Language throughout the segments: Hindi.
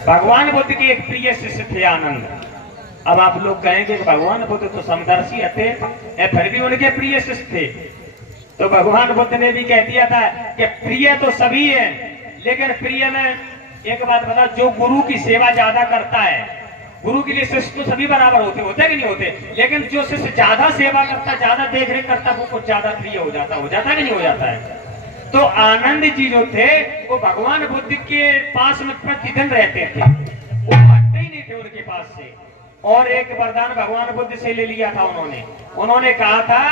भगवान बुद्ध के एक प्रिय शिष्य थे आनंद। अब आप लोग कहेंगे कि भगवान बुद्ध तो समदर्शी थे, फिर भी उनके प्रिय शिष्य थे। तो भगवान बुद्ध ने भी कह दिया था कि प्रिय तो सभी है, लेकिन प्रिय में एक बात बता, जो गुरु की सेवा ज्यादा करता है, गुरु के लिए शिष्य तो सभी बराबर होते कि नहीं होते, लेकिन जो शिष्य ज्यादा सेवा करता, ज्यादा देख रेख करता, वो कुछ ज्यादा प्रिय हो जाता कि नहीं हो जाता है। तो आनंद जी जो थे वो भगवान बुद्ध के पास में प्रतिदिन रहते थे, वो हटते ही नहीं थे उनके पास से। और एक वरदान भगवान बुद्ध से ले लिया था उन्होंने कहा था,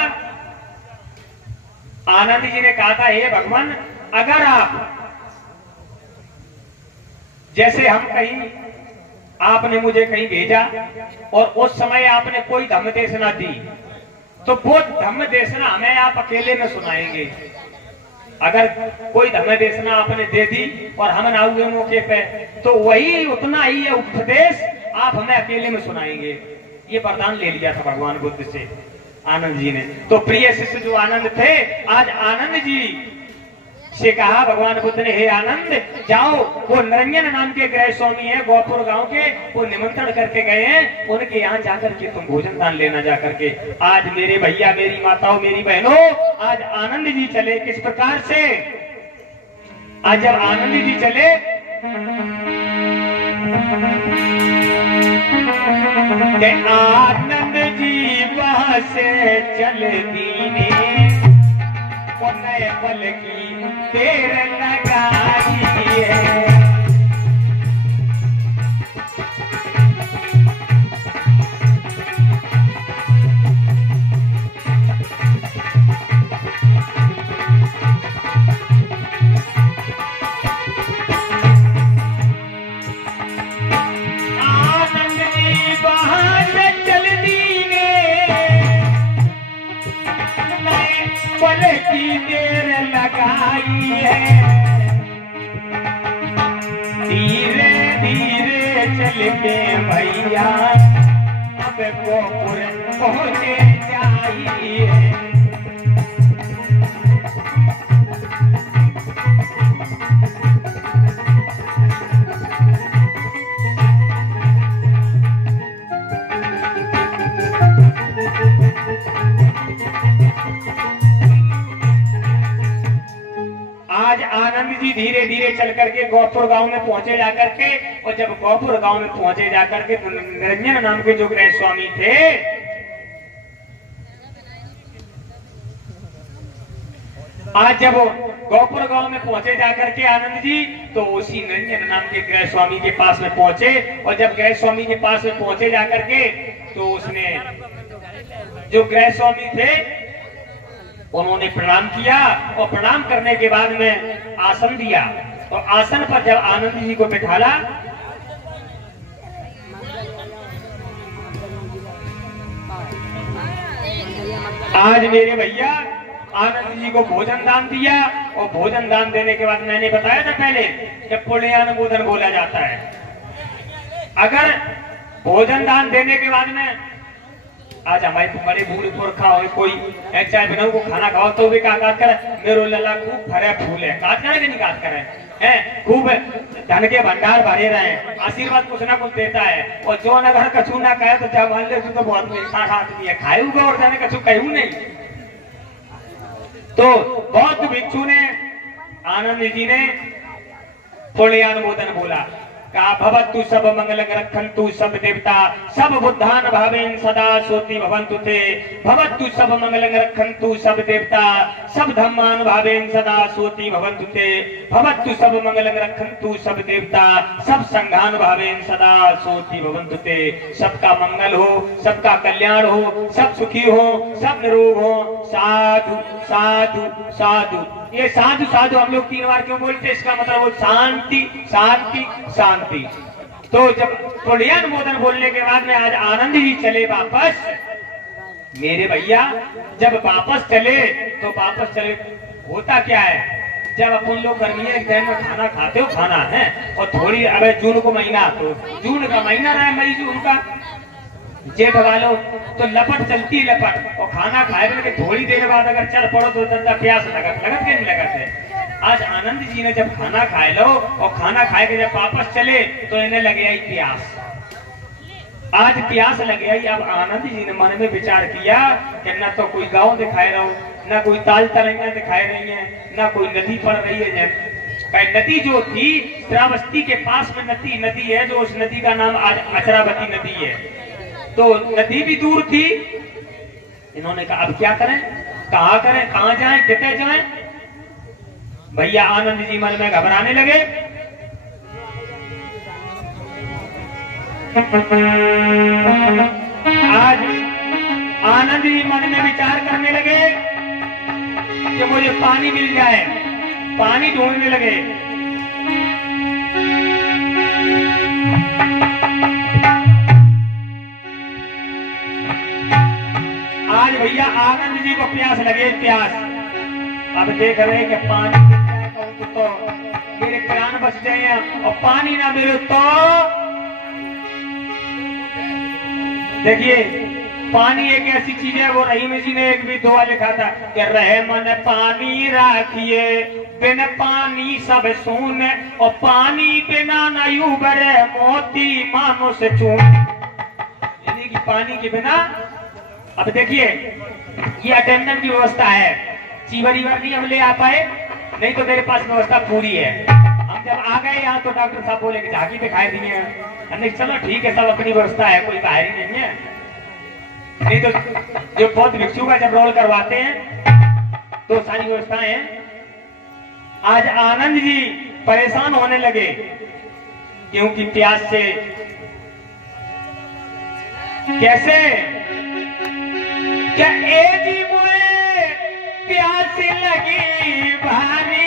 आनंद जी ने कहा था, हे भगवान, अगर आप जैसे हम कहीं, आपने मुझे कहीं भेजा और उस समय आपने कोई धम्म देशना दी, तो वो धम्म देशना हमें आप अकेले में सुनाएंगे। अगर कोई धम्म देशना आपने दे दी और हम ना हुए मौके पे, तो वही उतना ही है उपदेश आप हमें अकेले में सुनाएंगे। ये वरदान ले लिया था भगवान बुद्ध से आनंद जी ने। तो प्रिय शिष्य जो आनंद थे, आज आनंद जी से कहा भगवान बुद्ध ने, हे आनंद, जाओ, वो निरंजन नाम के गृह स्वामी है गोपुर गांव के, वो निमंत्रण करके गए हैं, उनके यहाँ जाकर के तुम भोजन दान लेना जाकर के। आज मेरे भैया, मेरी माताओं, मेरी बहनों, आज आनंद जी चले किस प्रकार से। आज जब आनंद जी चले, आनंद जी वहां से चल दीने, नए पल की देर लगाई है। आनंद जी वहां से चल दीने, नए पल की देर लगाई है। धीरे धीरे चल के भैया अब गोपुर पहुंचे जाइए। आज आनंद जी धीरे धीरे चल करके गोपुर गांव में पहुंचे जाकर के, और जब गोपुर गांव में पहुंचे जाकर के तो निरंजन नाम के जो गृह स्वामी थे, आज जब गोपुर गांव में पहुंचे जाकर के आनंद जी, तो उसी निरंजन नाम के गृह स्वामी के पास में पहुंचे। और जब गृह स्वामी के पास में पहुंचे जाकर के, तो उसने, जो गृह स्वामी थे, उन्होंने प्रणाम किया, और प्रणाम करने के बाद में आसन दिया। तो आसन पर जब आनंद जी को बिठाला, आज मेरे भैया आनंद जी को भोजन दान दिया, और भोजन दान देने के बाद मैंने बताया था पहले, जब पुण्यानुमोदन बोला जाता है, अगर भोजन दान देने के बाद में आज हमारे बड़े बूढ़े पुरखा हो, कोई चाय बनाओ को खाना खाओ, तो भी काट करे, मेरो लला खूब भरे फूल है, काट करे कि नहीं काट करे है, खूब धन के भंडार भरे रहे, आशीर्वाद कुछ ना कुछ देता है। और जो न घर कछू ना कहे, तो जब मान ले तो बहुत साठ आदमी है, खाऊगा और जाने कछू कहूं नहीं। तो बौद्ध भिक्षु ने, आनंद जी ने पुण्यानुमोदन बोला, का भवतु सब मंगल रखन्तु सब देवता, सब बुद्धान भावेन सदा सोति भवन्तु ते। भवतु सब मंगल रखन्तु सब देवता, सब धम्मान भावेन सदा सोति भवन्तु ते। भवतु सब मंगल रखन्तु सब देवता, सब संघान भावेन सदा सोति भवन्तु ते। सबका मंगल हो, सबका कल्याण हो, सब सुखी हो, सब निरोग हो। साधु साधु साधु। ये साधु साधु हम लोग 3 बार क्यों बोलते, इसका मतलब वो शांति शांति शांति। तो जब पुण्यानुमोदन बोलने के बाद में आज आनंद जी चले वापस, मेरे भैया जब वापस चले, तो वापस चले होता क्या है, जब अपन लोग गर्मियों के टाइम में खाना खाते हो, खाना है, और थोड़ी, अगर जून को महीना, तो जून का महीना रहा, मई जून का, जेठ वालों तो लपट चलती लपट, और खाना खाए के थोड़ी देर बाद अगर चल पड़ो तो प्यास लगत के नहीं लगत है। आज आनंद जी ने जब खाना खाए लो और खाना खाए के जब वापस चले तो इन्हें लगे आई प्यास। आज प्यास लगे आई। अब आनंद जी ने मन में विचार किया कि न तो कोई गांव दिखाए रहो, न कोई ताल तरंगियां दिखाई रही है, न कोई नदी पड़ रही है। नदी जो थी श्रावस्ती के पास में नदी है, जो उस नदी का नाम आज अचरावती नदी है, तो नदी भी दूर थी। इन्होंने कहा अब क्या करें, कहाँ करें, कहाँ जाएं, कितने जाएं। भैया आनंद जी मन में घबराने लगे। आज आनंद जी मन में विचार करने लगे कि मुझे पानी मिल जाए, पानी ढूंढने लगे। आज भैया आनंद जी को प्यास लगे, प्यास। अब देख रहे कि पानी मिल जाए तो मेरे प्राण बच जाए, और पानी ना मिले तो देखिए पानी एक ऐसी चीज है, वो रहीम जी ने एक भी दुआ लिखा था कि रहे मन पानी राखिए, बिन पानी सब सून, और पानी बिना न उबरे मोती मानो से चून। यानी कि पानी के बिना, अब देखिए ये अटेंडेंट की व्यवस्था है, चीवर नहीं हम ले आ पाए, नहीं तो मेरे पास व्यवस्था पूरी है। हम जब आ गए यहाँ तो डॉक्टर साहब बोले कि झांकी दिखाई दी है, नहीं चलो ठीक है, सब अपनी व्यवस्था है, कोई बाहरी नहीं है। नहीं तो जो बहुत भिक्षु का जब रोल करवाते हैं तो सारी व्यवस्थाएं हैं। आज आनंद जी परेशान होने लगे क्योंकि प्यास से। कैसे, क्या ए जी मुझे प्यास लगी भारी,